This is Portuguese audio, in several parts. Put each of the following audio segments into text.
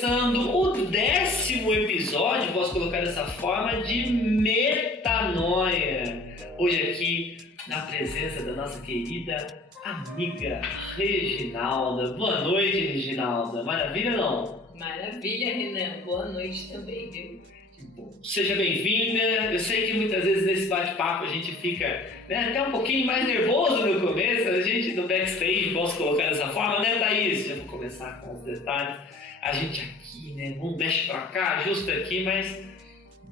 começando o 10º episódio, posso colocar dessa forma, de Metanoia. Hoje aqui, na presença da nossa querida amiga Reginalda. Boa noite, Reginalda. Maravilha, não? Maravilha, Renan. Boa noite também, viu? Que bom. Seja bem-vinda. Eu sei que muitas vezes nesse bate-papo a gente fica até um pouquinho mais nervoso no começo, a gente no backstage, posso colocar dessa forma, né, Thaís? Já vou começar com os detalhes. A gente aqui, né, um mexe pra cá, justo aqui, mas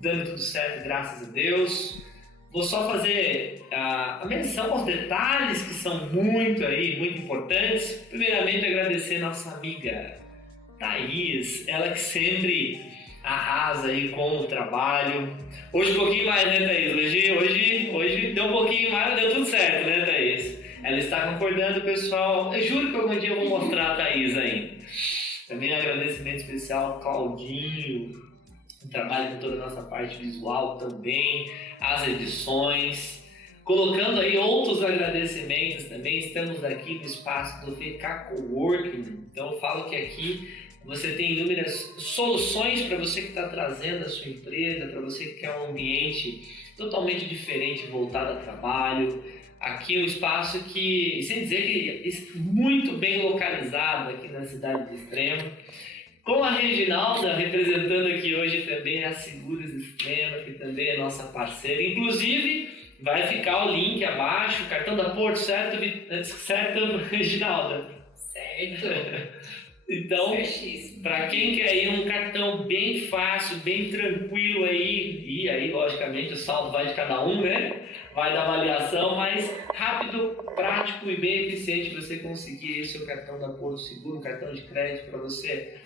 dando tudo certo, graças a Deus. Vou só fazer a menção aos detalhes que são muito importantes. Primeiramente, agradecer a nossa amiga Thaís, ela que sempre arrasa aí com o trabalho. Hoje um pouquinho mais, né, Thaís? Hoje deu um pouquinho mais, mas deu tudo certo, né, Thaís? Ela está concordando, pessoal. Eu juro que algum dia eu vou mostrar a Thaís ainda. Também um agradecimento especial ao Claudinho, que trabalha com toda a nossa parte visual também, as edições. Colocando aí outros agradecimentos também, estamos aqui no espaço do VK Coworking. Então eu falo que aqui você tem inúmeras soluções para você que está trazendo a sua empresa, para você que quer um ambiente totalmente diferente, voltado ao trabalho. Aqui é um espaço que, sem dizer que é muito bem localizado aqui na cidade de Extrema. Com a Reginalda representando aqui hoje também a Seguros Extrema, que também é nossa parceira. Inclusive, vai ficar o link abaixo, cartão da Porto, certo, Reginalda? Certo. Então, para quem quer ir um cartão bem fácil, bem tranquilo aí, e aí, logicamente, o saldo vai de cada um, né? Vai da avaliação, mas rápido, prático e bem eficiente você conseguir seu cartão da Porto Seguro, um cartão de crédito para você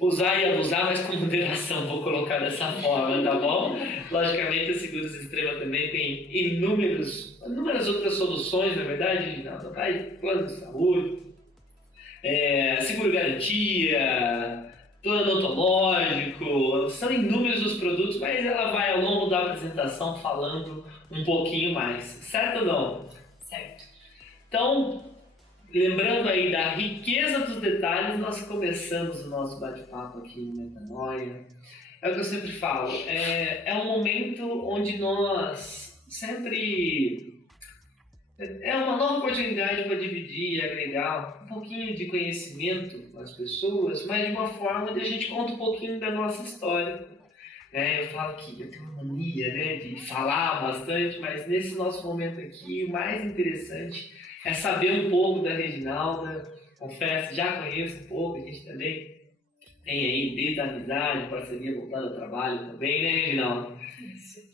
usar e abusar, mas com moderação, vou colocar dessa forma, tá bom? Logicamente, a Seguros Extrema também tem inúmeras outras soluções, na verdade, plano de saúde, seguro garantia, plano odontológico, são inúmeros os produtos, mas ela vai ao longo da apresentação falando um pouquinho mais, certo ou não? Certo. Então, lembrando aí da riqueza dos detalhes, nós começamos o nosso bate-papo aqui no Metanoia. É o que eu sempre falo, é um momento onde nós sempre... É uma nova oportunidade para dividir e agregar um pouquinho de conhecimento às pessoas, mas de uma forma onde a gente conta um pouquinho da nossa história. Eu falo que eu tenho uma mania, né, de falar bastante, mas nesse nosso momento aqui, o mais interessante é saber um pouco da Reginalda. Confesso, já conheço um pouco, a gente também tem aí desde a amizade, parceria voltada ao trabalho também, né, Reginalda?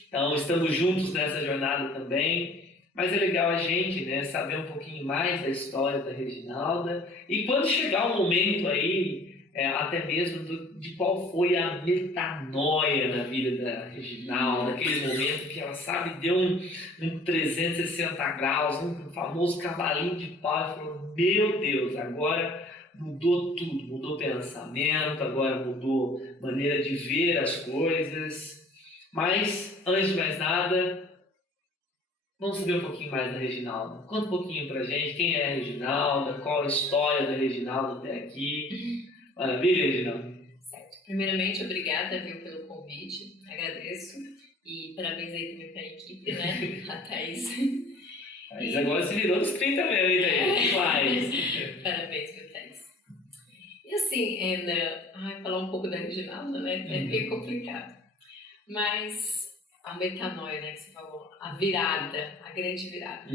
Então, estamos juntos nessa jornada também. Mas é legal a gente, né, saber um pouquinho mais da história da Reginalda e quando chegar o momento aí, até mesmo de qual foi a metanoia na vida da Reginalda, aquele momento que ela sabe, deu um 360 graus, um famoso cavalinho de pau e falou, meu Deus, agora mudou tudo, mudou pensamento, agora mudou maneira de ver as coisas. Mas, antes de mais nada, vamos saber um pouquinho mais da Reginalda. Conta um pouquinho pra gente quem é a Reginalda, qual a história da Reginalda até aqui. Maravilha, Reginalda? Certo. Primeiramente, obrigada, viu, pelo convite. Agradeço. E parabéns aí também pra equipe, né? A Thaís. Thaís agora se virou dos 30 mesmo, hein, Thaís? Parabéns, viu, Thaís. E assim, falar um pouco da Reginalda, né? É meio complicado. Mas a metanoia, né, que você falou, a virada, a grande virada.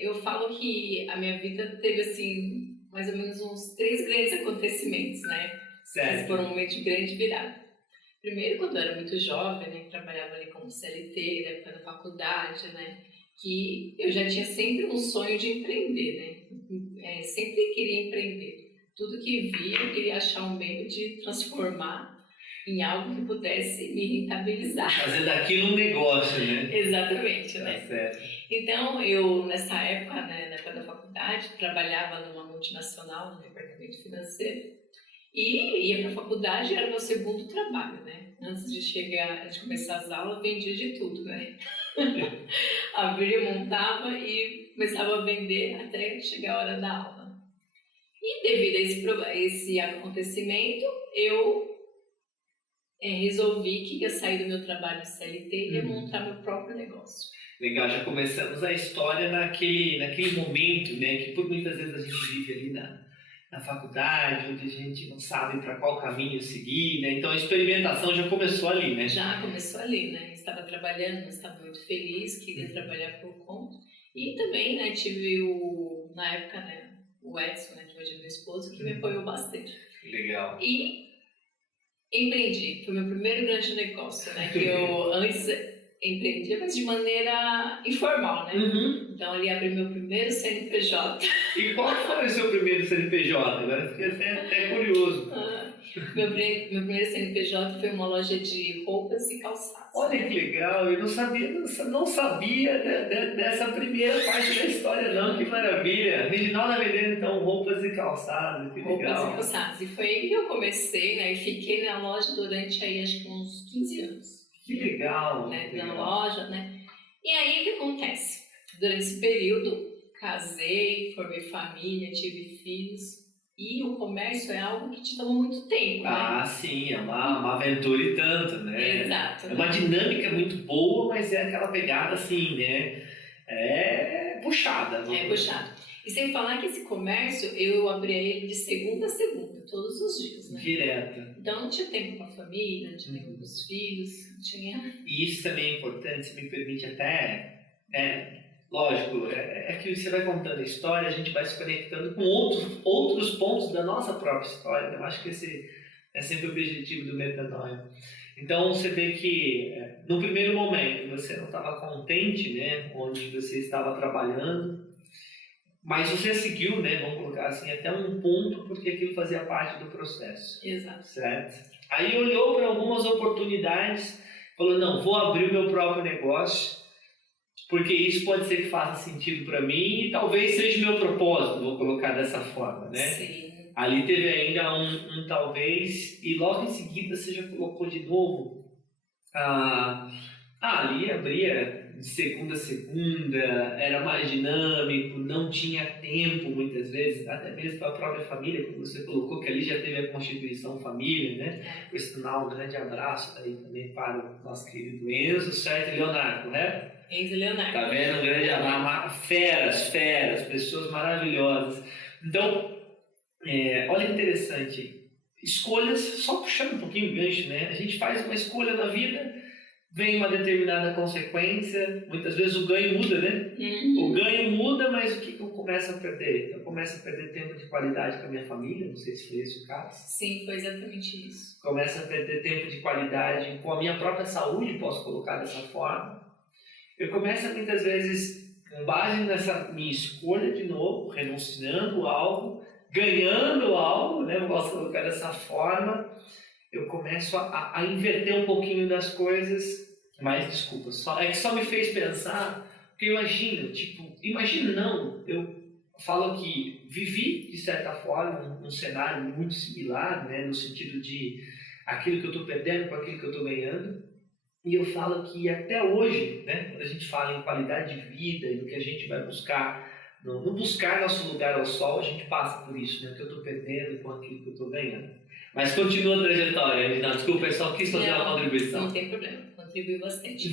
Eu falo que a minha vida teve, assim, mais ou menos uns 3 grandes acontecimentos, né? Certo. Esses foram um momento de grande virada. Primeiro, quando eu era muito jovem, né, trabalhava ali como CLT, na época da faculdade, né, que eu já tinha sempre um sonho de empreender, né? Sempre queria empreender. Tudo que via, eu queria achar um meio de transformar em algo que pudesse me rentabilizar. Fazer daquilo um negócio, né? Exatamente, né? Certo. Então, eu, nessa época, né, na época da faculdade, trabalhava numa multinacional, no departamento financeiro, e ia para a faculdade, era meu segundo trabalho, né? Antes de começar as aulas, eu vendia de tudo, né? Abria, montava e começava a vender até chegar a hora da aula. E devido a esse acontecimento, eu resolvi que ia sair do meu trabalho de CLT e ia montar meu próprio negócio. Legal, já começamos a história naquele momento, né, que por muitas vezes a gente vive ali na faculdade, onde a gente não sabe para qual caminho seguir, né? Então a experimentação já começou ali, né? Já começou ali, né? Estava trabalhando, mas estava muito feliz, queria trabalhar por conta. E também, né, tive na época, né, o Edson, né, que hoje é meu esposo, que me apoiou bastante. Legal. E empreendi, foi meu primeiro grande negócio, né, que eu antes empreendia, mas de maneira informal, né? Então ali abri meu primeiro CNPJ. E qual foi o seu primeiro CNPJ? Agora fiquei até curioso. Meu primeiro CNPJ foi uma loja de roupas e calçados. Olha que legal, eu não sabia dessa primeira parte da história não, que maravilha. Reginalda vendendo então roupas e calçados, que legal. Roupas e calçados, e foi aí que eu comecei, né, e fiquei na loja durante aí acho que uns 15 anos. Que legal. Né, legal. na loja, né. E aí o que acontece? Durante esse período, casei, formei família, tive filhos. E o comércio é algo que te toma muito tempo, né? Ah, sim, é uma aventura e tanto, né? Exato. É uma dinâmica muito boa, mas é aquela pegada assim, né? É puxada. É puxado. E sem falar que esse comércio, eu abria ele de segunda a segunda, todos os dias, né? Direto. Então não tinha tempo com a família, não tinha tempo com os filhos, não tinha... E isso também é importante, se me permite até... Lógico, é que você vai contando a história, a gente vai se conectando com outros pontos da nossa própria história. Eu acho que esse é sempre o objetivo do Metanoia. Então, você vê que no primeiro momento você não estava contente, né, onde você estava trabalhando, mas você seguiu, né, vamos colocar assim, até um ponto, porque aquilo fazia parte do processo. Exato. Certo? Aí olhou para algumas oportunidades, falou, não, vou abrir o meu próprio negócio, porque isso pode ser que faça sentido para mim e talvez seja meu propósito, vou colocar dessa forma, né? Sim. Ali teve ainda um talvez, e logo em seguida você já colocou de novo, ali abria de segunda a segunda, era mais dinâmico, não tinha tempo muitas vezes, até mesmo para a própria família, como você colocou, que ali já teve a constituição família, né? Por sinal, um grande abraço aí também para o nosso querido Enzo, certo? E Leonardo, correto? Enzo e Leonardo. Tá vendo? Um grande abraço. Feras, pessoas maravilhosas. Então, olha que interessante. Escolhas, só puxando um pouquinho o gancho, né? A gente faz uma escolha na vida, vem uma determinada consequência, muitas vezes o ganho muda, né? O ganho muda, mas o que eu começo a perder? Eu começo a perder tempo de qualidade com a minha família, não sei se foi esse o caso. Sim, foi exatamente isso. Começo a perder tempo de qualidade com a minha própria saúde, posso colocar dessa forma. Eu começo muitas vezes, com base nessa minha escolha de novo, renunciando algo, ganhando algo, né? Eu posso colocar dessa forma, eu começo a inverter um pouquinho das coisas, mas desculpa, é que só me fez pensar, porque imagina não, eu falo que vivi de certa forma um cenário muito similar, né? No sentido de aquilo que eu estou perdendo com aquilo que eu estou ganhando. E eu falo que até hoje, né, quando a gente fala em qualidade de vida e do que a gente vai buscar, no buscar nosso lugar ao sol, a gente passa por isso, né, o que eu estou perdendo com aquilo que eu estou ganhando. Mas continua a trajetória, não, desculpa, eu só quis fazer uma contribuição. Não tem problema, contribuiu bastante.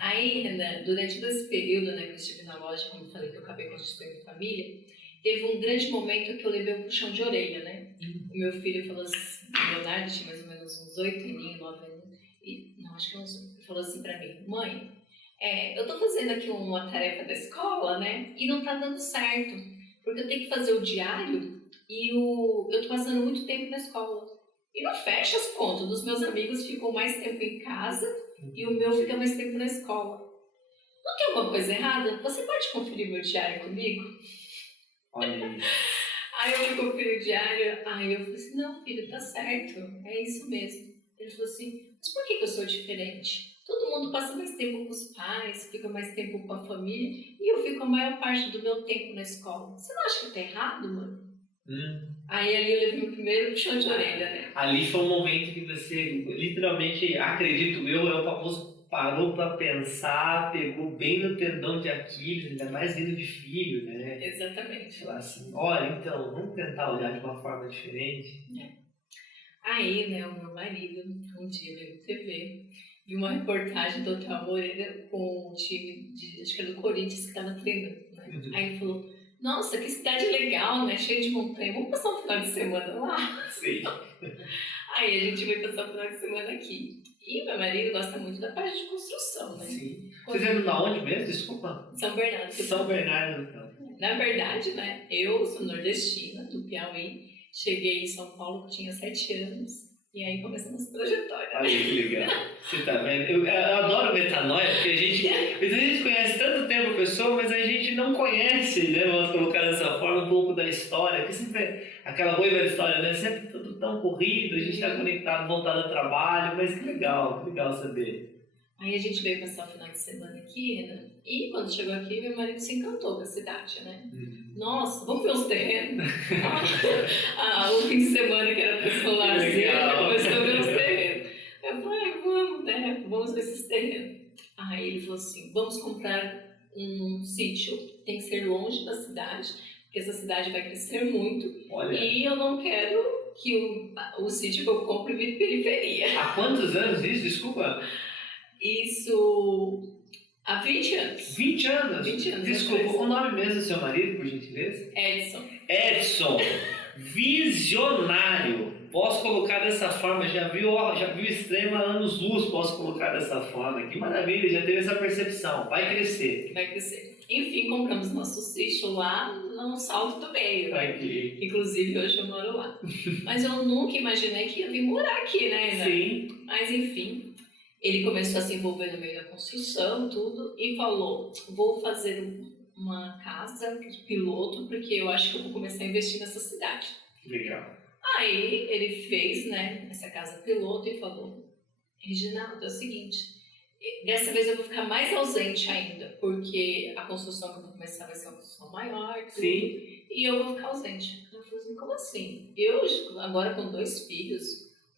Aí, Renan, durante todo esse período, né, que eu estive na loja, como eu falei que eu acabei constituindo família, teve um grande momento que eu levei um puxão de orelha, né? O meu filho falou assim, o Leonardo tinha mais ou menos uns 8 aninhos, 9 anos, acho que ele falou assim pra mim, mãe, eu tô fazendo aqui uma tarefa da escola, né, e não tá dando certo, porque eu tenho que fazer o diário e eu tô passando muito tempo na escola. E não fecha as contas, dos meus amigos ficam mais tempo em casa e o meu fica mais tempo na escola. Não tem alguma coisa errada? Você pode conferir meu diário comigo? Olha aí. Aí eu fui conferir o diário, aí eu falei assim, não filho, tá certo, é isso mesmo. Ele falou assim, mas por que eu sou diferente? Todo mundo passa mais tempo com os pais, fica mais tempo com a família, e eu fico a maior parte do meu tempo na escola. Você não acha que tá errado, mano? Aí ali eu levei meu primeiro puxão de orelha, né? Ali foi um momento que você, literalmente, acredito eu, é o famoso parou para pensar, pegou bem no tendão de Aquiles, ainda mais vindo de filho, né? Exatamente. Falar assim, olha, então, vamos tentar olhar de uma forma diferente. Aí, né, o meu marido, um dia veio na TV, viu uma reportagem do Hotel Moreira com um time, acho que era do Corinthians, que estava treinando, né? Aí ele falou, nossa, que cidade legal, né, cheia de montanha, vamos passar um final de semana lá? Sim. Aí a gente veio passar um final de semana aqui. E meu marido gosta muito da parte de construção, né? Sim. Vocês vieram da onde mesmo? Desculpa. São Bernardo. São Bernardo do Campo. Na verdade, né, eu sou nordestina, do Piauí, cheguei em São Paulo, tinha 7 anos, e aí começamos a trajetória. Olha que legal. Você tá vendo? Eu adoro metanoia, porque a gente conhece tanto tempo a pessoa, mas a gente não conhece, né? Vamos colocar dessa forma, um pouco da história, porque sempre é aquela boa e velha história, né? Sempre tudo tão corrido, a gente está conectado, voltado ao trabalho, mas que legal saber. Aí a gente veio passar o final de semana aqui, Renan, e quando chegou aqui, meu marido se encantou com a cidade, né? Nossa, vamos ver os terrenos? O fim de semana que era para solarzinho, começou a ver os terrenos. Eu falei, vamos, né? Vamos ver esses terrenos. Aí ele falou assim, vamos comprar um sítio, tem que ser longe da cidade, porque essa cidade vai crescer muito. Olha. E eu não quero que o sítio que eu compre vire periferia. Há quantos anos isso? Desculpa. Isso há 20 anos. 20 anos? 20 anos. Desculpa, o nome mesmo do seu marido, por gentileza? Edson. Edson, visionário. Posso colocar dessa forma, já viu Extrema anos-luz, posso colocar dessa forma. Que maravilha, já teve essa percepção. Vai crescer. Vai crescer. Enfim, compramos nosso sítio lá no Salto do Meio. Aqui. Inclusive, hoje eu moro lá. Mas eu nunca imaginei que ia vir morar aqui, né? Sim. Mas enfim, ele começou a se envolver no meio da construção, tudo, e falou, vou fazer uma casa de piloto, porque eu acho que eu vou começar a investir nessa cidade. Legal. Aí ele fez, né, essa casa piloto e falou, Reginaldo, é o seguinte, dessa vez eu vou ficar mais ausente ainda, porque a construção que eu vou começar vai ser uma construção maior, tudo, Sim. E eu vou ficar ausente. Eu falei assim, como assim? Eu, agora com 2 filhos,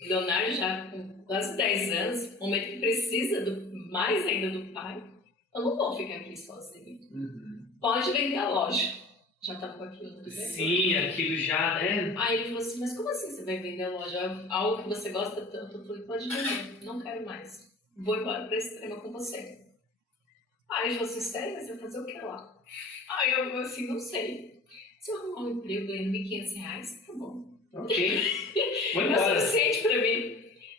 o Leonardo já com quase 10 anos, momento que precisa mais ainda do pai, eu não vou ficar aqui sozinho. Pode vender a loja. Já estava com aquilo tudo bem? Sim, aquilo já, né? Aí ele falou assim, mas como assim você vai vender a loja? Algo que você gosta tanto? Eu falei, pode vender, não quero mais. Vou embora para Extrema com você. Aí ele falou assim, sério? Mas você vai fazer o que lá? Aí eu falei assim, não sei. Se eu arrumar um emprego ganhando R$1.500, tá bom. Ok. Vou É o embora. suficiente para mim.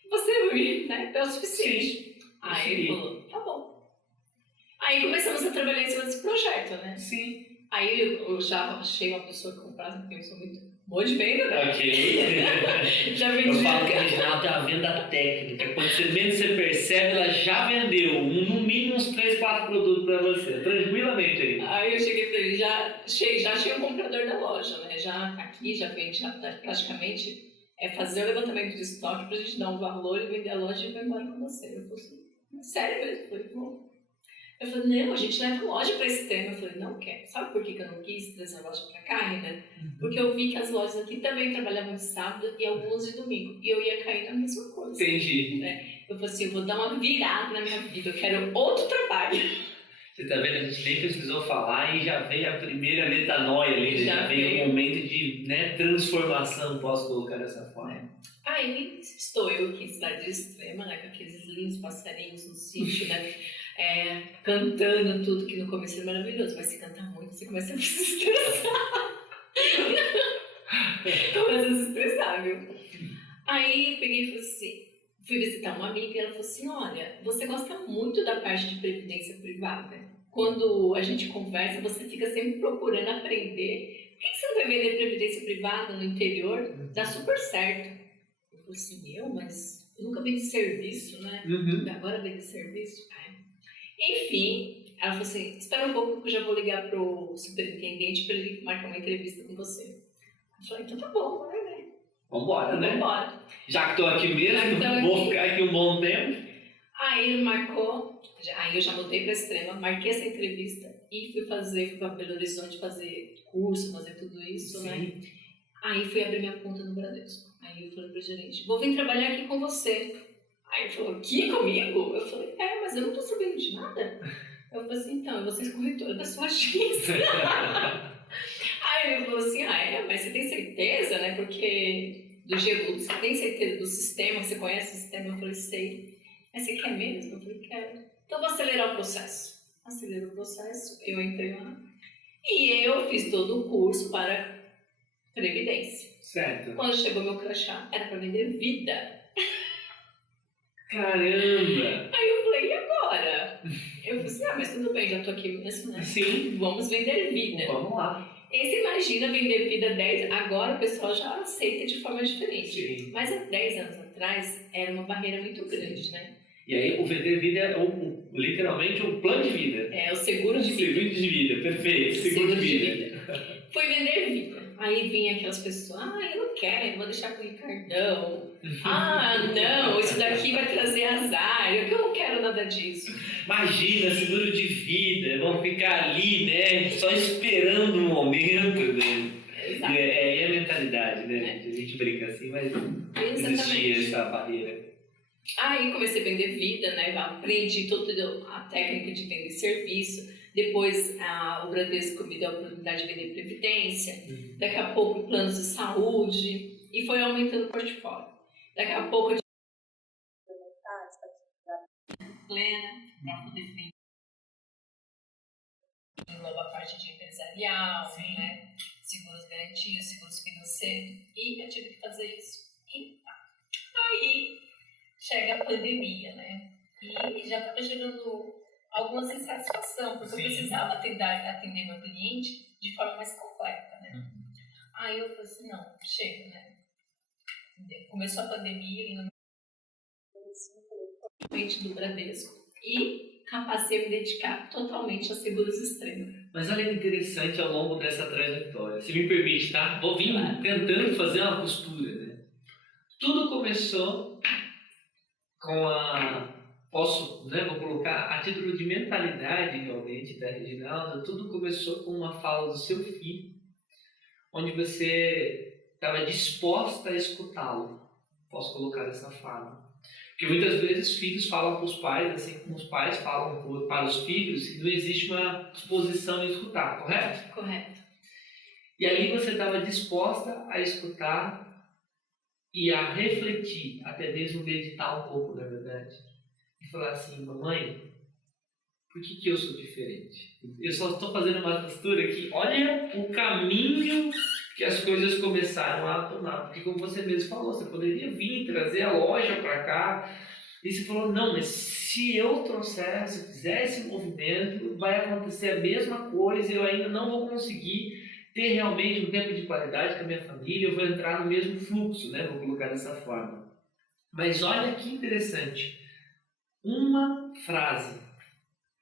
Você vir, né? É o suficiente. Sim. Aí ele falou, tá bom. Aí começamos a trabalhar em cima desse projeto, né? Sim. Aí eu já achei uma pessoa que comprasse, porque eu sou muito boa de venda, né? Ok. Já vendi. Eu falo que a Reginaldo é uma venda técnica. Quando você menos você percebe, ela já vendeu no mínimo uns 3, 4 produtos para você. Tranquilamente aí. Aí eu cheguei pra ele, já achei o comprador da loja, né? Já tá aqui, já vende, já tá praticamente fazer o levantamento de estoque pra gente dar um valor e vender a loja e vai embora com você. Eu falei assim, sério mesmo? Eu falei, bom. Eu falei, não, a gente leva a loja pra esse tema. Eu falei, não quero. Sabe por que eu não quis trazer a loja pra cá, né? Porque eu vi que as lojas aqui também trabalhavam de sábado e algumas de domingo. E eu ia cair na mesma coisa. Entendi. Eu falei assim, eu vou dar uma virada na minha vida. Eu quero outro trabalho. Você tá vendo? A gente nem precisou falar e já veio a primeira metanoia ali. Já veio um momento de, né, transformação, posso colocar dessa forma. Aí estou eu aqui em cidade extrema, né? Com aqueles lindos passarinhos no sítio, né? Cantando tudo, que no começo é maravilhoso, mas se cantar muito, você começa a se estressar. Começa a se estressar, viu? Aí peguei e falei assim, fui visitar uma amiga e ela falou assim, olha, você gosta muito da parte de previdência privada. Quando a gente conversa, você fica sempre procurando aprender. Por que você não vai vender previdência privada no interior? Dá super certo. Eu falei assim, mas eu nunca vendi serviço, né? Agora vende serviço? Enfim, ela falou assim, espera um pouco que eu já vou ligar pro superintendente para ele marcar uma entrevista com você. Eu falei, então tá bom, vai, né? Vambora, né? Vambora. Já que tô aqui mesmo, vou ficar aqui um bom tempo. Aí ele marcou, aí eu já mudei pra Extrema, marquei essa entrevista e fui pra Belo Horizonte fazer curso, fazer tudo isso, né? Aí fui abrir minha conta no Bradesco. Aí eu falei pro gerente, vou vir trabalhar aqui com você. Aí ele falou, que comigo? Eu falei, mas eu não tô sabendo de nada. Eu falei assim, então, eu vou ser corretora da sua agência. Aí ele falou assim, mas você tem certeza, né? Porque do Geludo, você tem certeza do sistema? Você conhece o sistema? Eu falei, sei. Mas você quer mesmo? Eu falei, quero. Então vou acelerar o processo. Acelerou o processo, eu entrei lá. E eu fiz todo o curso para Previdência. Certo. Quando chegou meu crachá, era para vender vida. Caramba! Aí eu falei, e agora? Eu falei assim, mas tudo bem, já tô aqui mesmo, né? Sim. Vamos vender vida. Vamos lá. E você imagina vender vida 10, agora o pessoal já aceita de forma diferente. Sim. Mas há 10 anos atrás era uma barreira muito grande, né? E aí o vender vida é literalmente um plano de vida. É o seguro de vida. Seguro de vida, perfeito. Seguro de vida. Fui vender vida. Aí vinha aquelas pessoas, eu não quero, vou deixar com o Ricardão. Não, isso daqui vai trazer azar, eu não quero nada disso. Imagina, seguro de vida, vão ficar ali, né, só esperando um momento, né? Exato. E a mentalidade, né? A gente brinca assim, mas existia essa barreira. Aí comecei a vender vida, né? Aprendi toda a técnica de vender serviço. Depois o Bradesco me deu a oportunidade de vender previdência. Daqui a pouco planos de saúde. E foi aumentando o portfólio. Daqui a pouco eu plena para poder vender de novo a parte de empresarial, né? Seguros garantidos, seguros financeiros. E eu tive que fazer isso. E aí chega a pandemia, né? E já estava gerando algumas insatisfação, porque eu precisava atender meu cliente de forma mais completa, né? Aí eu falei assim, não, chega, né? Começou a pandemia e não do Bradesco e passei a me dedicar totalmente a seguros extremos. Mas olha que interessante ao longo dessa trajetória. Se me permite, tá? Vou vir tentando fazer uma costura, né? Tudo começou com vou colocar a título de mentalidade realmente da Reginalda, tudo começou com uma fala do seu filho, onde você estava disposta a escutá-lo. Posso colocar dessa forma. Porque muitas vezes filhos falam para os pais, assim como os pais falam para os filhos, e não existe uma disposição em escutar, correto? Correto. E ali você estava disposta a escutar e a refletir, até mesmo meditar um pouco, na verdade. E falar assim, mamãe, por que eu sou diferente? Eu só estou fazendo uma costura aqui. Olha o caminho que as coisas começaram a tomar. Porque como você mesmo falou, você poderia vir trazer a loja para cá. E você falou, não, mas se eu trouxer, se eu fizer esse movimento, vai acontecer a mesma coisa e eu ainda não vou conseguir ter realmente um tempo de qualidade com a minha família, eu vou entrar no mesmo fluxo, né? Vou colocar dessa forma. Mas olha que interessante. Uma frase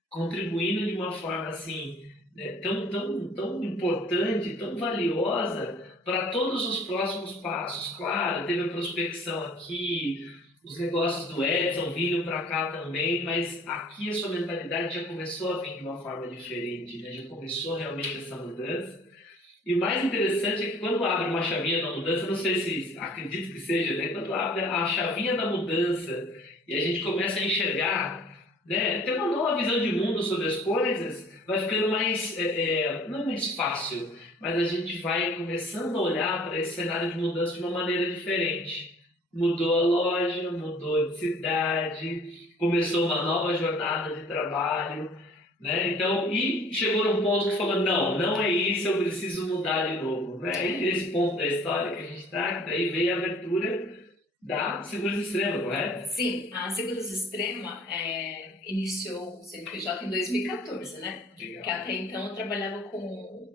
contribuindo de uma forma assim, né, tão importante, tão valiosa para todos os próximos passos. Claro, teve a prospecção aqui, os negócios do Edson viram para cá também, mas aqui a sua mentalidade já começou a vir de uma forma diferente, né? Já começou realmente essa mudança. E o mais interessante é que quando abre uma chavinha da mudança, não sei se acredito que seja, né? Quando abre a chavinha da mudança e a gente começa a enxergar, né? Ter uma nova visão de mundo sobre as coisas, vai ficando mais, não é mais fácil, mas a gente vai começando a olhar para esse cenário de mudança de uma maneira diferente. Mudou a loja, mudou de cidade, começou uma nova jornada de trabalho, né? Então, e chegou num ponto que falou, não é isso, eu preciso mudar de novo, né? E nesse ponto da história que a gente está, daí veio a abertura da Seguros Extrema, correto? Sim, a Seguros Extrema iniciou o CNPJ em 2014, né? Legal. Porque até então eu trabalhava com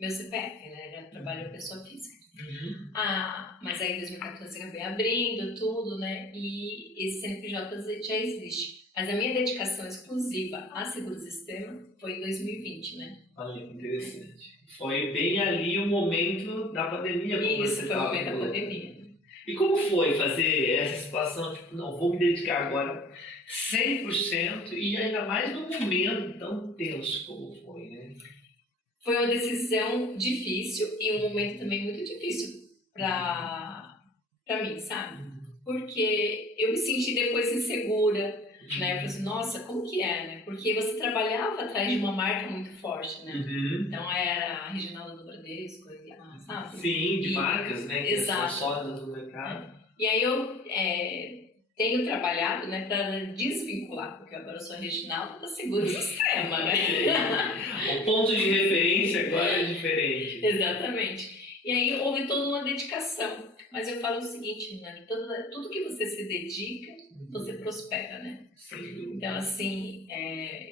meu CPF, né? Já trabalhou pessoa física. Mas aí em 2014 eu acabei abrindo tudo, né? E esse CNPJ já existe. Mas a minha dedicação exclusiva a Seguros Extrema foi em 2020, né? Olha que interessante. Foi bem ali o momento da pandemia. Isso, foi o momento da pandemia. E como foi fazer essa situação, tipo, não, vou me dedicar agora 100% e ainda mais num momento tão tenso como foi, né? Foi uma decisão difícil e um momento também muito difícil pra mim, sabe? porque eu me senti depois insegura, né? Eu falei assim, nossa, como que é, né? Porque você trabalhava atrás de uma marca muito forte, né? Então era a Reginalda do Bradesco, sabe? Sim, de marcas, né? Que Exato. são sólidas no mercado. E aí eu tenho trabalhado, né, para desvincular, porque agora eu sou a Reginalda da segurança extrema, né? O ponto de referência agora é diferente. Exatamente. E aí houve toda uma dedicação. Mas eu falo o seguinte, Nani, tudo que você se dedica, você prospera, né? Sim. Então, assim,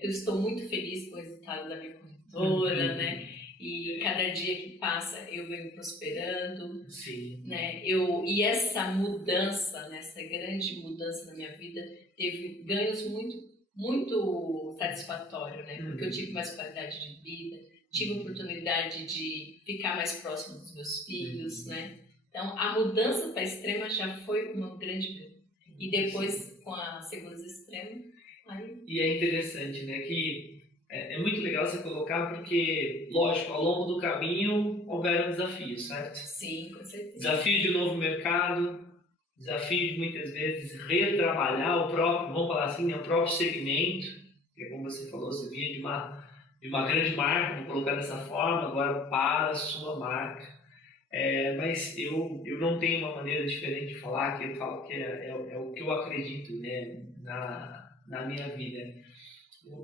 eu estou muito feliz com o resultado da minha corretora, né? E cada dia que passa eu venho prosperando. Sim. Né? E essa mudança, né? Essa grande mudança na minha vida, teve ganhos muito, muito satisfatórios, né? Porque eu tive mais qualidade de vida, tive a oportunidade de ficar mais próximo dos meus filhos, né? Então, a mudança para a extrema já foi uma grande ganho. E depois, com a segurança extrema, aí... E é interessante, né? Que é muito legal você colocar porque, lógico, ao longo do caminho houveram desafios, certo? Sim, com certeza. Desafio de um novo mercado, desafio de muitas vezes retrabalhar o próprio, vamos falar assim, né, o próprio segmento, que como você falou, você vinha de uma grande marca, vou colocar dessa forma, agora para a sua marca. Mas eu não tenho uma maneira diferente de falar, que eu falo que é o que eu acredito, né, na minha vida.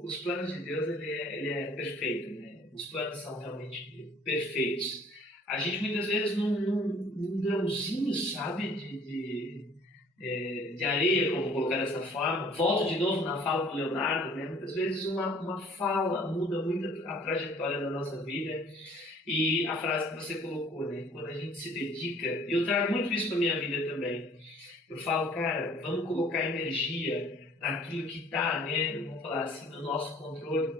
Os planos de Deus, ele é perfeito, né? Os planos são realmente perfeitos. A gente muitas vezes num grãozinho, sabe, de areia, como vou colocar dessa forma, volto de novo na fala do Leonardo, né? Muitas vezes uma fala muda muito a trajetória da nossa vida. E a frase que você colocou, né? Quando a gente se dedica, eu trago muito isso para minha vida também. Eu falo, cara, vamos colocar energia naquilo que está, né? Vamos falar assim, no nosso controle,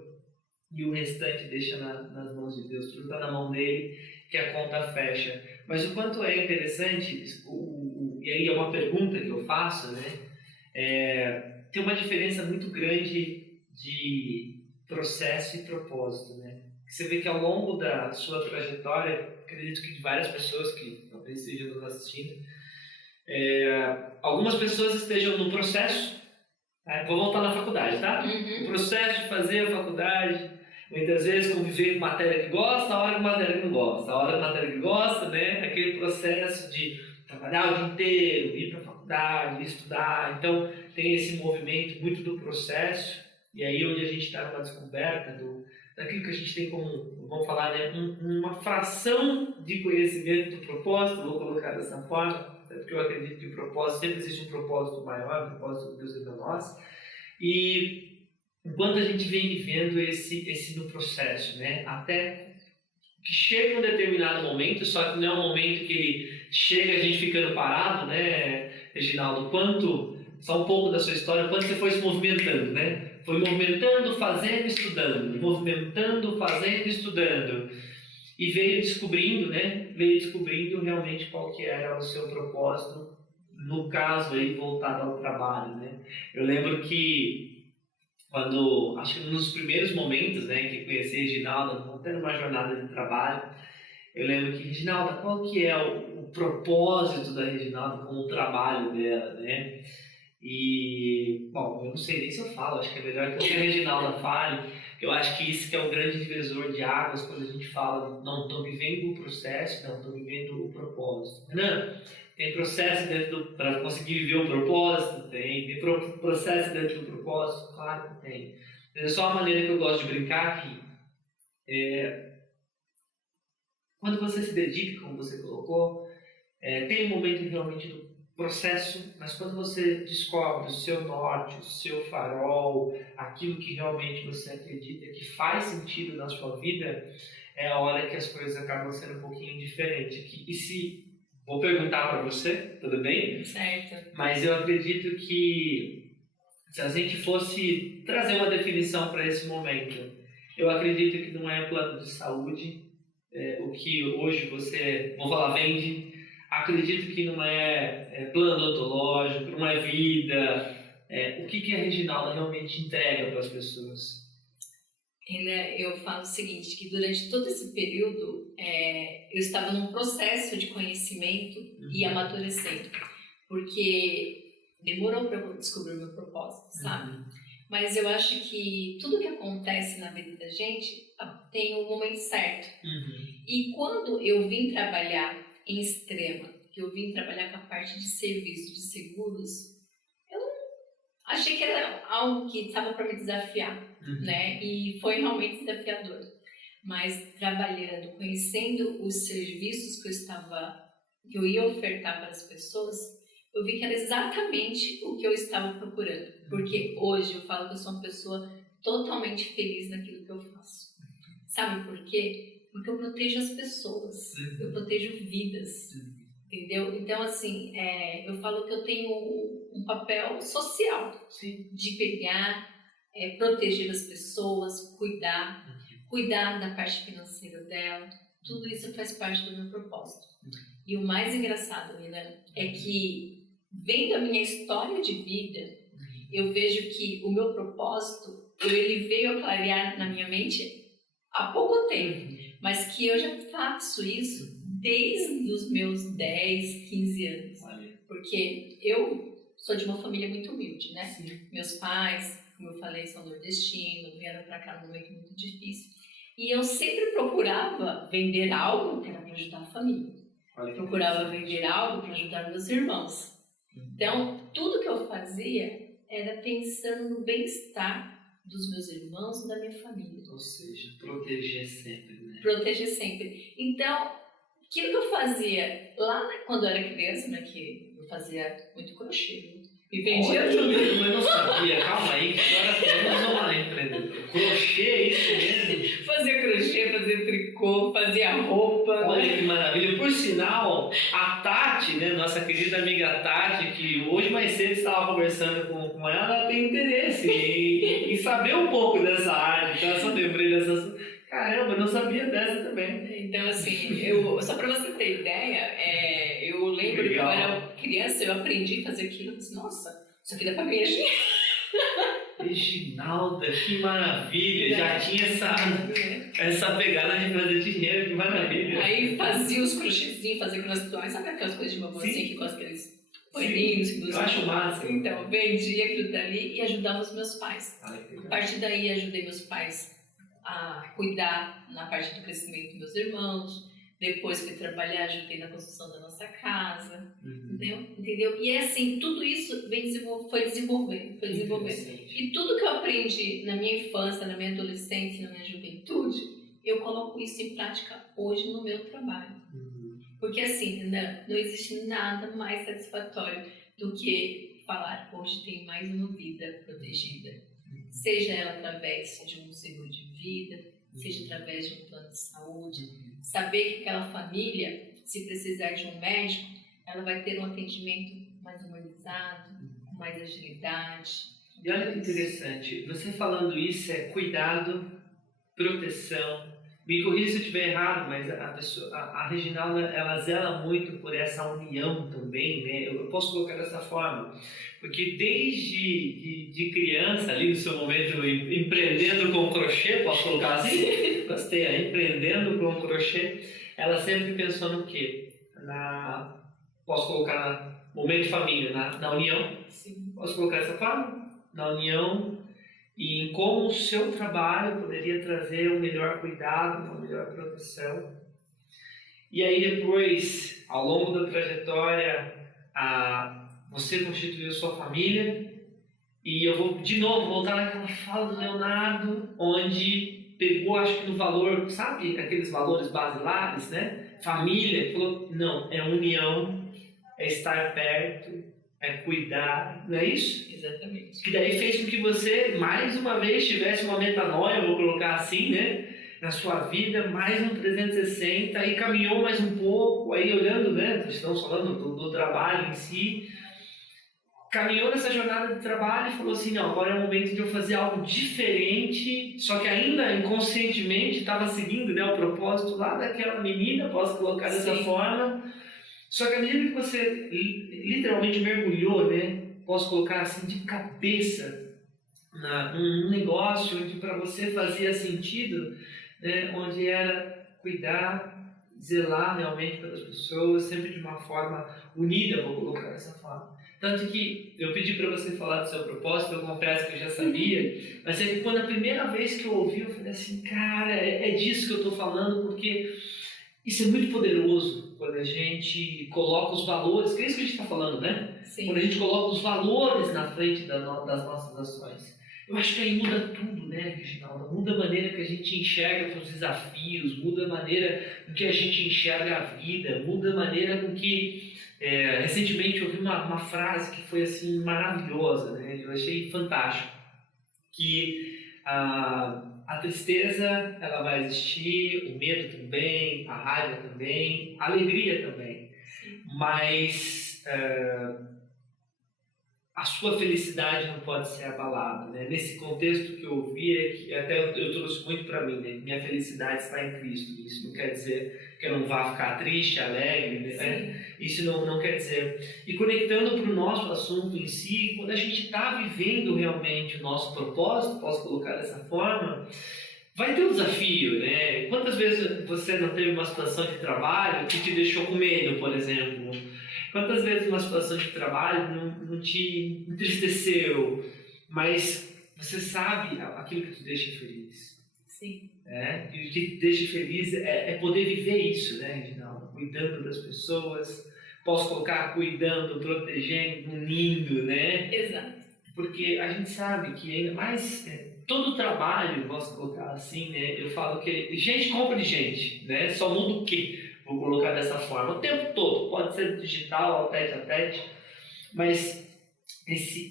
e o restante deixa nas mãos de Deus. Tudo está na mão dele, que a conta fecha. Mas o quanto é interessante, e aí é uma pergunta que eu faço, né? Tem uma diferença muito grande de processo e propósito, né? Você vê que ao longo da sua trajetória, acredito que de várias pessoas que talvez estejam nos assistindo, algumas pessoas estejam no processo. Vou voltar na faculdade, tá? O processo de fazer a faculdade, muitas vezes conviver com matéria que gosta, a hora com matéria que não gosta. A hora com matéria que gosta, né? Aquele processo de trabalhar o dia inteiro, ir para a faculdade, estudar. Então, tem esse movimento muito do processo. E aí onde a gente está numa descoberta daquilo que a gente tem como, vamos falar, né? Uma fração de conhecimento do propósito, vou colocar dessa forma, porque eu acredito que o propósito, sempre existe um propósito maior, um propósito de Deus é nós. E enquanto a gente vem vivendo esse no processo, né, até que chega um determinado momento, só que não é um momento que ele chega a gente ficando parado, né, Reginaldo, só um pouco da sua história, quanto você foi se movimentando, né? Foi movimentando, fazendo, estudando, movimentando, fazendo, estudando. E veio descobrindo realmente qual que era o seu propósito, no caso aí voltado ao trabalho, né? Eu lembro que acho que nos primeiros momentos, né, que conheci a Reginalda, até numa jornada de trabalho, eu lembro que, Reginalda, qual que é o propósito da Reginalda com o trabalho dela, né? E, bom, eu não sei nem se eu falo, acho que é melhor que a Reginalda fale. Eu acho que isso que é o grande divisor de águas quando a gente fala, não estou vivendo o processo, não estou vivendo o propósito. Não, tem processo para conseguir viver o propósito? Tem processo dentro do propósito? Claro que tem. Mas é só a maneira que eu gosto de brincar aqui. Quando você se dedica, como você colocou, tem um momento realmente do processo, mas quando você descobre o seu norte, o seu farol, aquilo que realmente você acredita que faz sentido na sua vida, é a hora que as coisas acabam sendo um pouquinho diferentes. Vou perguntar para você, tudo bem? Certo. Mas eu acredito que se a gente fosse trazer uma definição para esse momento, eu acredito que não é plano de saúde, o que hoje você, vou falar, vende. Acredito que não é plano odontológico, não é vida. O que a Reginalda realmente entrega para as pessoas? Eu falo o seguinte, que durante todo esse período eu estava num processo de conhecimento e amadurecendo. porque demorou para eu descobrir o meu propósito, sabe? Mas eu acho que tudo que acontece na vida da gente tem um momento certo. E quando eu vim trabalhar em Extrema, que eu vim trabalhar com a parte de serviço, de seguros, eu achei que era algo que estava para me desafiar, né? E foi realmente desafiador. Mas trabalhando, conhecendo os serviços que eu ia ofertar para as pessoas, eu vi que era exatamente o que eu estava procurando. Porque hoje eu falo que eu sou uma pessoa totalmente feliz naquilo que eu faço. Sabe por quê? Porque eu protejo as pessoas, eu protejo vidas, entendeu? Então, assim, eu falo que eu tenho um papel social de pegar, proteger as pessoas, cuidar da parte financeira dela. Tudo isso faz parte do meu propósito. E o mais engraçado, Renan, é que, vendo a minha história de vida, eu vejo que o meu propósito, ele veio a clarear na minha mente há pouco tempo, mas que eu já faço isso desde os meus 10, 15 anos. Porque eu sou de uma família muito humilde, né? Meus pais, como eu falei, são nordestinos, vieram para cá num momento muito difícil. E eu sempre procurava vender algo que era para ajudar a família. Procurava vender algo para ajudar meus irmãos. Então, tudo que eu fazia era pensando no bem-estar dos meus irmãos e da minha família. Ou seja, proteger sempre, né? Proteger sempre. Então, aquilo que eu fazia lá quando eu era criança, né, que eu fazia muito crochê, e vendia tudo. Eu não sabia, calma aí, que agora temos uma empreendedora. Crochê, é isso mesmo? Fazia crochê, fazia tricô, fazia roupa. Olha que maravilha. Por sinal, a Tati, né, nossa querida amiga Tati, que hoje mais cedo estava conversando com ela tem interesse em saber um pouco dessa arte. Então, eu só lembrei dessas. Caramba, eu não sabia dessa também. Então, assim, só para você ter ideia, eu lembro que eu era criança, eu aprendi a fazer aquilo. Eu disse, nossa, isso aqui dá para ganhar dinheiro. Reginalda, que maravilha! Já tinha essa pegada de fazer dinheiro, que maravilha! Aí fazia os crochêzinhos, fazia aquelas toalhas, sabe aquelas coisas de mamãe assim, que com aqueles paninhos? Eu acho massa. Então, vendia aquilo dali e ajudava os meus pais. A partir daí, ajudei meus pais a cuidar na parte do crescimento dos meus irmãos. Depois fui trabalhar, ajudei na construção da nossa casa. Entendeu? E é assim, tudo isso foi desenvolvendo. E tudo que eu aprendi na minha infância, na minha adolescência, na minha juventude, eu coloco isso em prática hoje no meu trabalho. Porque assim, não existe nada mais satisfatório do que falar, hoje tem mais uma vida protegida. Seja ela através de um seguro de vida, seja através de um plano de saúde. Saber que aquela família, se precisar de um médico, ela vai ter um atendimento mais humanizado, com mais agilidade. E olha que interessante, você falando isso é cuidado, proteção. Me corrija se eu estiver errado, mas a Reginalda, ela zela muito por essa união também, né? Eu posso colocar dessa forma, porque desde de criança, ali no seu momento empreendendo com crochê, posso colocar assim? Gostei, empreendendo com crochê, ela sempre pensou no quê? Posso colocar no momento família, na união? Sim. Posso colocar dessa forma? Na união. E em como o seu trabalho poderia trazer um melhor cuidado, uma melhor proteção. E aí depois, ao longo da trajetória, você constituiu sua família. E eu vou de novo voltar naquela fala do Leonardo, onde pegou, acho que no valor, sabe, aqueles valores basilares, né? Família, falou, não, é união, é estar perto, é cuidar, não é isso? Exatamente. Que daí fez com que você, mais uma vez, tivesse uma metanoia, vou colocar assim, né? Na sua vida, mais um 360, aí caminhou mais um pouco, aí olhando, né? Estamos falando do trabalho em si. Caminhou nessa jornada de trabalho e falou assim, não, agora é o momento de eu fazer algo diferente, só que ainda inconscientemente estava seguindo, né, o propósito lá daquela menina, posso colocar dessa forma. Só que à medida que você literalmente mergulhou, né, posso colocar assim, de cabeça num negócio onde para você fazia sentido, né, onde era cuidar zelar realmente pelas pessoas, sempre de uma forma unida, vou colocar dessa forma. Tanto que eu pedi para você falar do seu propósito, eu confesso que eu já sabia, mas é que quando a primeira vez que eu ouvi, eu falei assim, cara, é disso que eu estou falando, porque isso é muito poderoso quando a gente coloca os valores, que é isso que a gente está falando, né? Sim. Quando a gente coloca os valores na frente das nossas ações. Eu acho que aí muda tudo, né, Reginaldo? Muda a maneira que a gente enxerga os desafios, muda a maneira com que a gente enxerga a vida, muda a maneira com que... recentemente eu ouvi uma frase que foi assim maravilhosa, né? Eu achei fantástico, que a tristeza ela vai existir, o medo também, a raiva também, a alegria também, mas a sua felicidade não pode ser abalada, né? Nesse contexto que eu ouvi, que até eu trouxe muito para mim, né? Minha felicidade está em Cristo. Isso não quer dizer que eu não vá ficar triste, alegre, né? Isso não quer dizer. E conectando para o nosso assunto em si, quando a gente está vivendo realmente o nosso propósito, posso colocar dessa forma, vai ter um desafio, né? Quantas vezes você não teve uma situação de trabalho que te deixou com medo, por exemplo? Quantas vezes uma situação de trabalho não te entristeceu, mas você sabe aquilo que te deixa feliz? Sim. E o que te deixa feliz é poder viver isso, né, Reginaldo? Cuidando das pessoas, posso colocar cuidando, protegendo, unindo, né? Exato. Porque a gente sabe que ainda mais todo trabalho, posso colocar assim, né? Eu falo que gente compra de gente, né? Só muda o quê? Vou colocar dessa forma, o tempo todo, pode ser digital, tete a tete, mas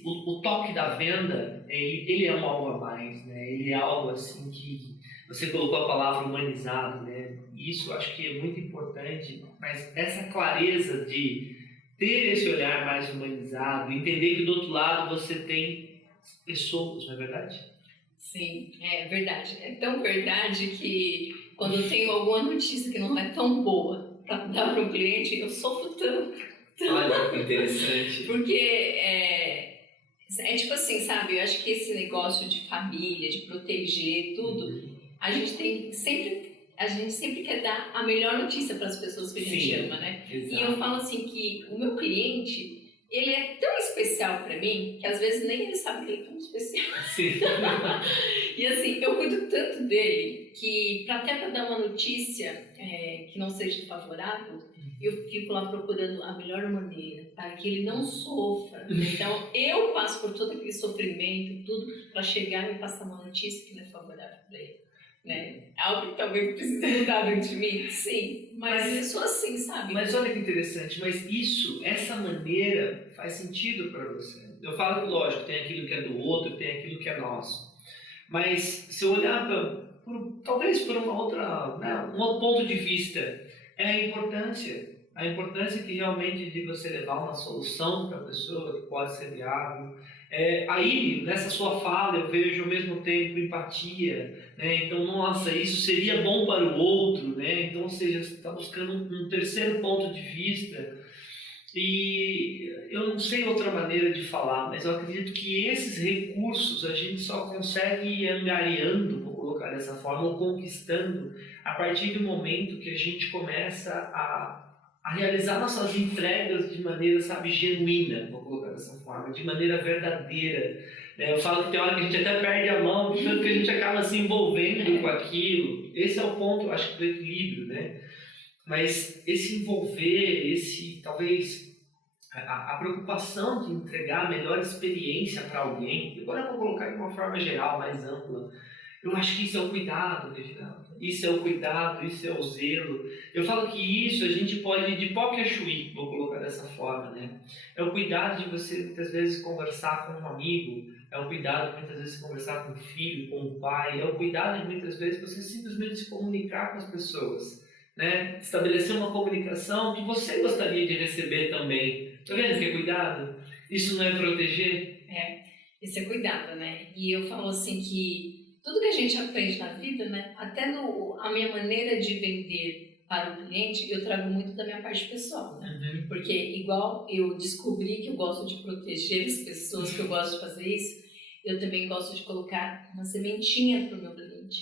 o toque da venda, ele é algo a mais, né? Ele é algo assim que você colocou a palavra humanizado, né? Isso eu acho que é muito importante, mas essa clareza de ter esse olhar mais humanizado, entender que do outro lado você tem pessoas, não é verdade? Sim, é verdade. É tão verdade que quando eu tenho alguma notícia que não é tão boa para dar para um cliente, eu sofro tanto. Olha, que interessante. Porque é tipo assim, sabe? Eu acho que esse negócio de família, de proteger tudo, a gente sempre quer dar a melhor notícia para as pessoas que a gente ama, né? Exato. E eu falo assim que o meu cliente, ele é tão especial para mim que às vezes nem ele sabe que ele é tão especial. Sim. E assim, eu cuido tanto dele que até para dar uma notícia que não seja favorável, eu fico lá procurando a melhor maneira para que ele não sofra. Então eu passo por todo aquele sofrimento, tudo, para chegar e passar uma notícia que não é favorável para ele. Né? Algo que talvez precise mudar dentro de mim, sim, mas eu sou assim, sabe? Mas olha que interessante, mas essa maneira faz sentido para você. Eu falo que, lógico, tem aquilo que é do outro, tem aquilo que é nosso. Mas se eu olhar talvez por um outro ponto de vista, é a importância que realmente de você levar uma solução para a pessoa que pode ser viável. Aí, nessa sua fala, eu vejo ao mesmo tempo empatia, né? Então, nossa, isso seria bom para o outro, né? Então, ou seja, você está buscando um terceiro ponto de vista. E eu não sei outra maneira de falar, mas eu acredito que esses recursos a gente só consegue ir angariando, vou colocar dessa forma, ou conquistando a partir do momento que a gente começa a realizar nossas entregas de maneira, sabe, genuína, vou colocar dessa forma, de maneira verdadeira. Eu falo que tem hora que a gente até perde a mão, de tanto que a gente acaba se envolvendo com aquilo. Esse é o ponto, eu acho, do equilíbrio, né? Mas esse envolver, talvez a preocupação de entregar a melhor experiência para alguém, agora eu vou colocar de uma forma geral, mais ampla, eu acho que isso é o cuidado, Reginaldo. Isso é o cuidado, isso é o zelo. Eu falo que isso a gente pode de pó que chuí, vou colocar dessa forma, né? É o cuidado de você muitas vezes conversar com um amigo, é o cuidado de muitas vezes conversar com um filho, com um pai, é o cuidado de muitas vezes você simplesmente se comunicar com as pessoas, né? Estabelecer uma comunicação que você gostaria de receber também. Tá vendo que é cuidado? Isso não é proteger? Isso é cuidado, né? E eu falo assim que tudo que a gente aprende na vida, né? Até a minha maneira de vender para o cliente, eu trago muito da minha parte pessoal, né? Porque igual eu descobri que eu gosto de proteger as pessoas, que eu gosto de fazer isso, eu também gosto de colocar uma sementinha para o meu cliente.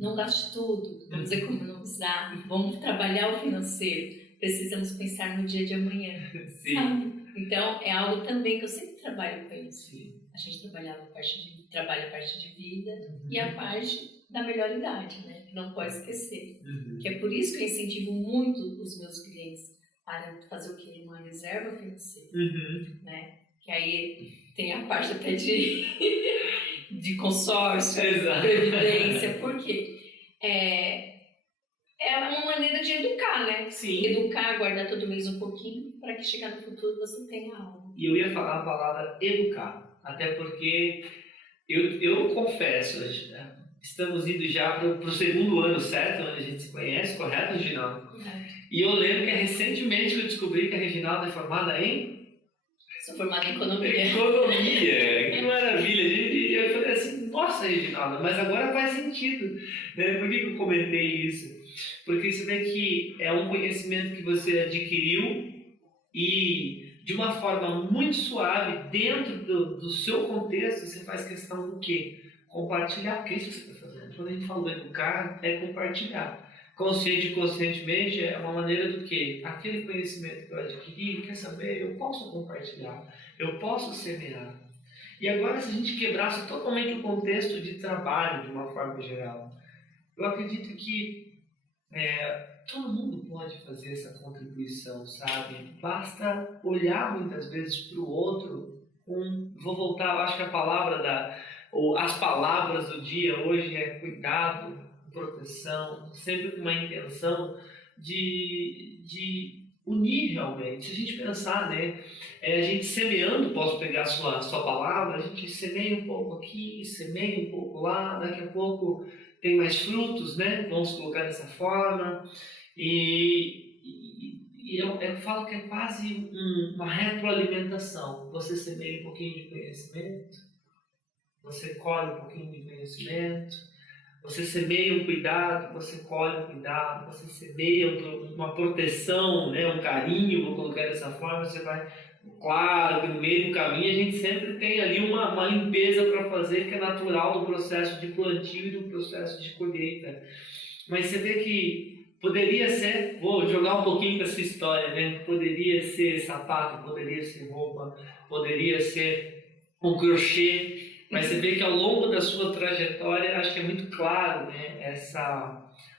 Não gaste tudo, vamos economizar, vamos trabalhar o financeiro. Precisamos pensar no dia de amanhã, Sim. sabe? Então, é algo também que eu sempre trabalho com isso. Sim. A gente trabalha a parte de vida e a parte da melhor idade, né? Não pode esquecer. Que é por isso que eu incentivo muito os meus clientes a fazer o quê? Uma reserva financeira, né? Que aí tem a parte até de consórcio, Exato. previdência, por quê? É uma maneira de educar, né? Sim. Educar, guardar todo mês um pouquinho, para que chegar no futuro você tenha algo. E eu ia falar a palavra educar, até porque eu confesso, né? Estamos indo já para o segundo ano, certo? Onde a gente se conhece, correto, Reginaldo? Correto. E eu lembro que recentemente eu descobri que a Reginalda é formada em... Sou formada em economia. Economia, que maravilha! E eu falei assim, nossa, Reginalda, mas agora faz sentido, né? Por que eu comentei isso? Porque você vê que é um conhecimento que você adquiriu e de uma forma muito suave, dentro do seu contexto, você faz questão do quê? Compartilhar. Que é isso que você está fazendo? Quando a gente fala educar, é compartilhar. Consciente e conscientemente é uma maneira do quê? Aquele conhecimento que eu adquiri, quer saber? Eu posso compartilhar, eu posso semear. E agora, se a gente quebrasse totalmente o contexto de trabalho de uma forma geral, eu acredito que todo mundo pode fazer essa contribuição, sabe? Basta olhar muitas vezes para o outro. Vou voltar, eu acho que a palavra ou as palavras do dia hoje é cuidado, proteção, sempre com uma intenção de unir realmente. Se a gente pensar, né? A gente semeando, posso pegar a sua palavra, a gente semeia um pouco aqui, semeia um pouco lá, daqui a pouco tem mais frutos, né? Vamos colocar dessa forma. E eu falo que é quase uma retroalimentação. Você semeia um pouquinho de conhecimento, você colhe um pouquinho de conhecimento, você semeia um cuidado, você colhe um cuidado, você semeia uma proteção, né? Um carinho, vou colocar dessa forma, você vai... Claro que no meio do caminho a gente sempre tem ali uma limpeza para fazer, que é natural do processo de plantio e do processo de colheita. Mas você vê que poderia ser, vou jogar um pouquinho para essa história, né? Poderia ser sapato, poderia ser roupa, poderia ser um crochê, mas você vê que ao longo da sua trajetória, acho que é muito claro, né?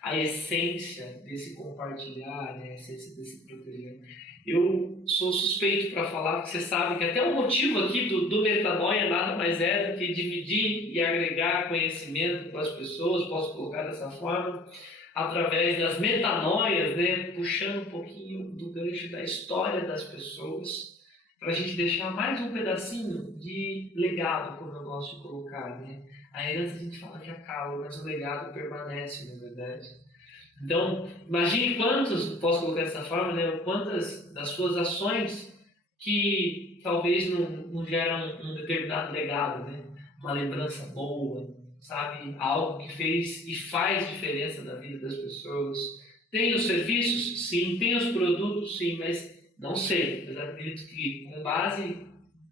A essência desse compartilhar, né? A essência desse proteger. Eu sou suspeito para falar, porque você sabe que até o motivo aqui do Metanoia nada mais é do que dividir e agregar conhecimento para as pessoas, posso colocar dessa forma, através das metanoias, né, puxando um pouquinho do gancho da história das pessoas, para a gente deixar mais um pedacinho de legado, como eu gosto de colocar. Né? A herança a gente fala que acaba, mas o legado permanece, na verdade. Então, imagine posso colocar dessa forma, né, quantas das suas ações que talvez não geram um determinado legado, né, uma lembrança boa, sabe, algo que fez e faz diferença na vida das pessoas. Tem os serviços? Sim. Tem os produtos? Sim, mas não sei. Mas acredito que com base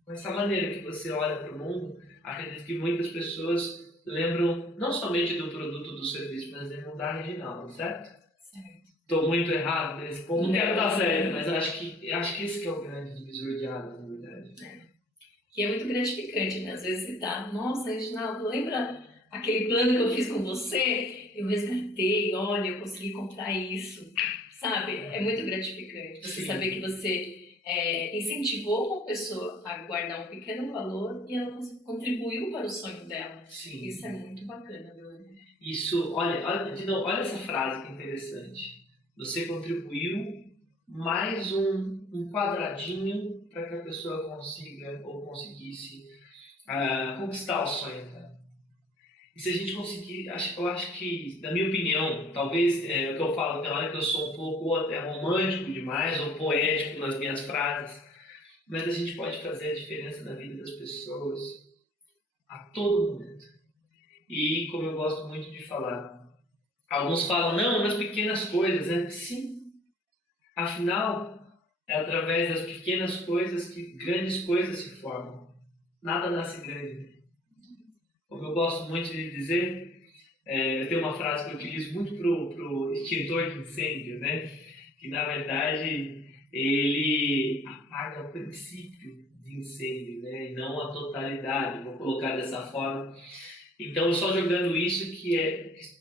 nessa maneira que você olha para o mundo, acredito que muitas pessoas lembram não somente do produto do serviço, mas lembram da Reginalda, certo? Certo. Estou muito errado nesse ponto, não quero estar certo, mas acho que esse que é o grande divisor de águas, na verdade. Que é muito gratificante, né? Às vezes você tá, nossa, Reginaldo, lembra aquele plano que eu fiz com você? Eu resgatei, olha, eu consegui comprar isso, sabe? É muito gratificante você saber que você incentivou uma pessoa a guardar um pequeno valor e ela contribuiu para o sonho dela. Sim. Isso é muito bacana, meu amigo. Isso, olha essa frase que interessante. Você contribuiu mais um quadradinho para que a pessoa consiga ou conseguisse conquistar o sonho dela. E se a gente conseguir, eu acho que, na minha opinião, talvez o que eu falo, tem hora que eu sou um pouco ou até romântico demais ou poético nas minhas frases, mas a gente pode fazer a diferença na vida das pessoas a todo momento. E como eu gosto muito de falar, alguns falam, não, nas pequenas coisas, né? Sim. Afinal, é através das pequenas coisas que grandes coisas se formam. Nada nasce grande. Como eu gosto muito de dizer, Eu tenho uma frase que eu utilizo muito pro extintor de incêndio, né? Que na verdade ele apaga o princípio de incêndio, né? E não a totalidade, vou colocar dessa forma. Então, só jogando isso que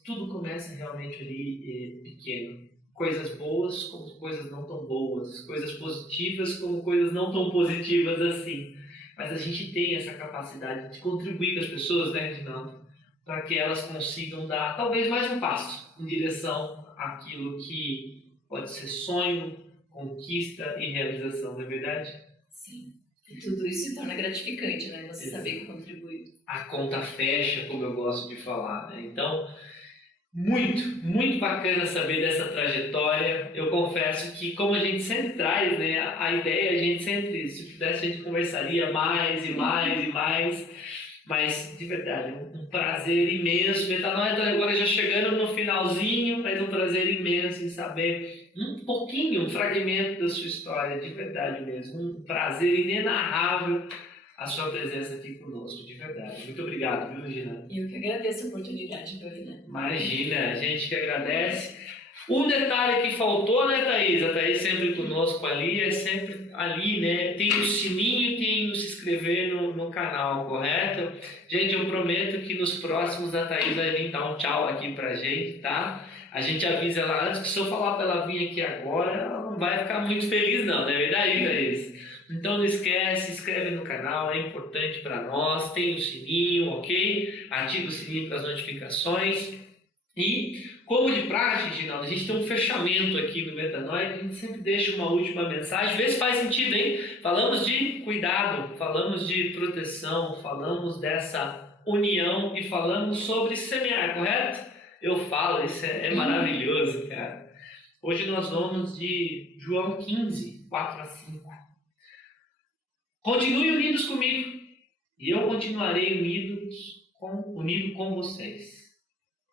tudo começa realmente ali pequeno. Coisas boas como coisas não tão boas, coisas positivas como coisas não tão positivas assim. Mas a gente tem essa capacidade de contribuir com as pessoas, né, Reginaldo? Para que elas consigam dar talvez mais um passo em direção àquilo que pode ser sonho, conquista e realização, não é verdade? Sim. E tudo isso se torna gratificante, né? Você saber contribuir. A conta fecha, como eu gosto de falar, né? Então, muito bacana saber dessa trajetória. Eu confesso que, como a gente sempre traz, né, a ideia, a gente sempre, se pudesse, a gente conversaria mais e mais e mais. Mas, de verdade, um prazer imenso. Metanoia agora já chegando no finalzinho, mas um prazer imenso em saber um fragmento da sua história, de verdade mesmo. Um prazer inenarrável a sua presença aqui conosco, de verdade. Muito obrigado, viu, Regina? Eu que agradeço a oportunidade, Bavina. Imagina, a gente que agradece. Um detalhe que faltou, né, Thaís? A Thaís sempre conosco ali, é sempre ali, né? Tem o sininho e tem o se inscrever no canal, correto? Gente, eu prometo que nos próximos a Thaís vai vir dar um tchau aqui pra gente, tá? A gente avisa ela antes, que se eu falar pra ela vir aqui agora, ela não vai ficar muito feliz não, não é verdade, Thaís? Então não esquece, se inscreve no canal, é importante para nós, tem o sininho, ok? Ativa o sininho para as notificações. E, como de praxe, Reginaldo, a gente tem um fechamento aqui no Metanoia, a gente sempre deixa uma última mensagem, vê se faz sentido, hein? Falamos de cuidado, falamos de proteção, falamos dessa união e falamos sobre semear, correto? Eu falo, isso é maravilhoso, cara. Hoje nós vamos de João 15, 4 a 5. Continue unidos comigo, e eu continuarei unido com vocês.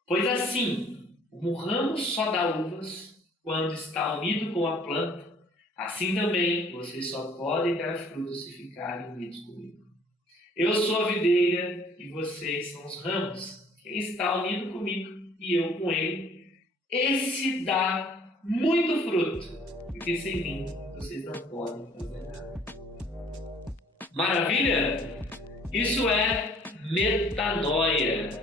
Pois assim, como o ramo só dá uvas quando está unido com a planta, assim também vocês só podem dar frutos se ficarem unidos comigo. Eu sou a videira e vocês são os ramos. Quem está unido comigo e eu com ele, esse dá muito fruto, porque sem mim vocês não podem fazer nada. Maravilha? Isso é metanoia.